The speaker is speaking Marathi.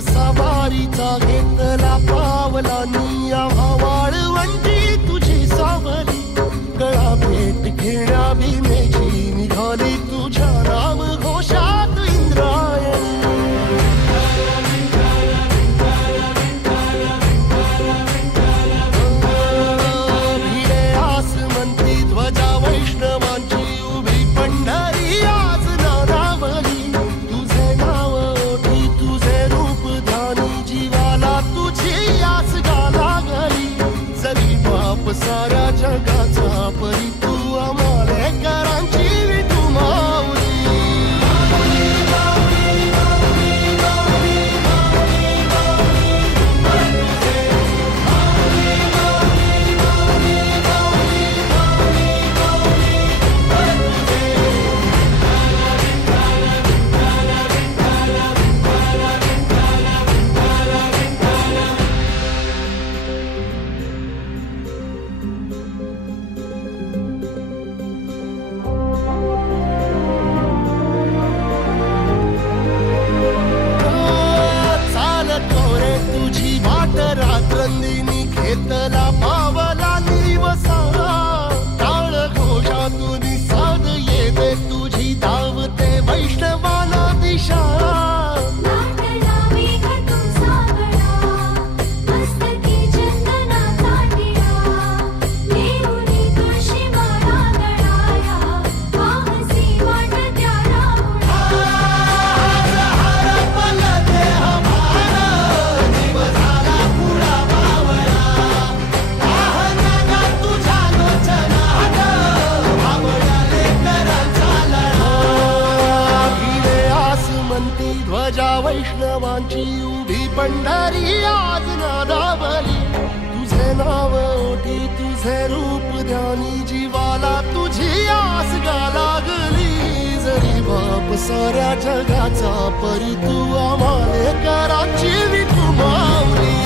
सवारीचा घेतला पावला निया वाळवंटी तुझी सावली गळा भेट घेण्या भीमेची निघाली तुझ्या राम घोषात इंद्रायणी भिडे आसमंती ध्वजा वैष्णवांची उभी पंढरी आज नारावली तुझे नाव ओठी तुझे रूप जीवाला तुझी आस गाला गली जरी बाप साऱ्या जगाचा परी तू आमालेकरांची विठू माऊली रात्रंदिनी घेतला पावला निवसा टाळ घोषातून साध येते तुझी धावते वैष्णवाला दिशा ध्वजा वैष्णवांची उभी पंढरी आज नादावली तुझे नाव ओठी तुझे रूप ध्यानी जीवाला तुझी आस गा लागली जरी बाप साऱ्या जगाचा परी तू आमालेकरांची विठू माऊली